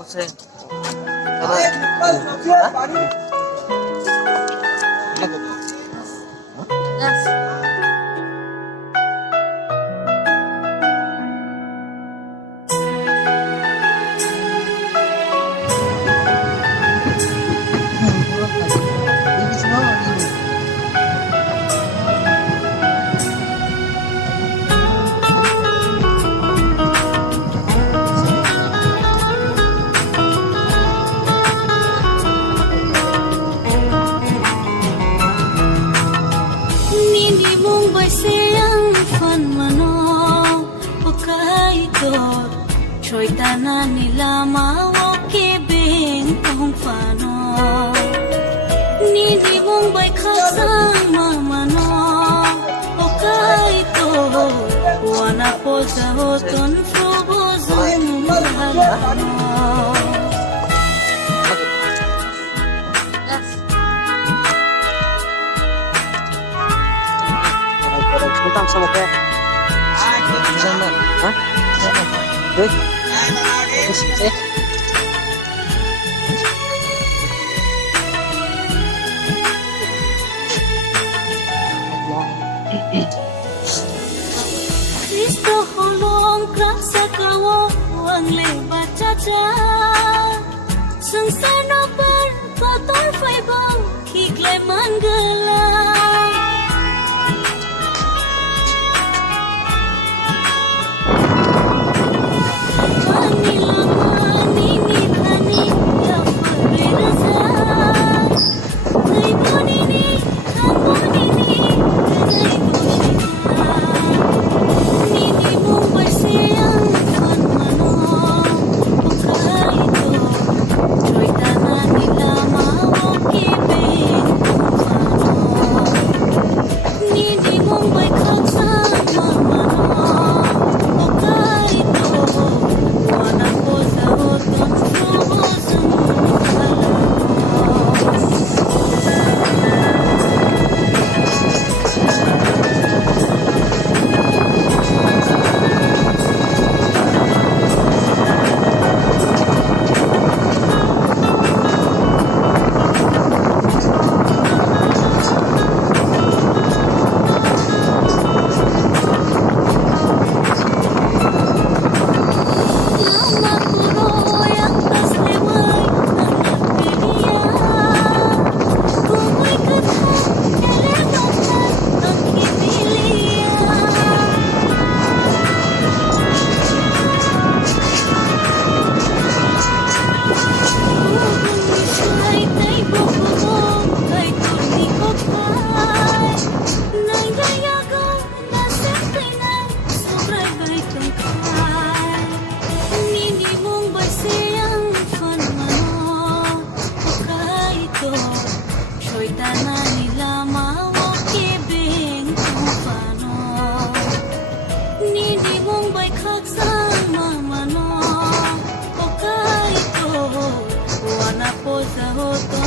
Pusing. Yes. Choy tanan nila mawaki bing kung fano Nini mong bay kasang mamano O kaito Wana po sa hoton frubozong mahalano Yes. Bintang sama kayak. Bisa mbak? Hah? Good. Yes. Yes. Kristo hulong krak sa kawang lebat caca Sengsana bar kotor fai bang Kiklay manggelai Wana po sa hoto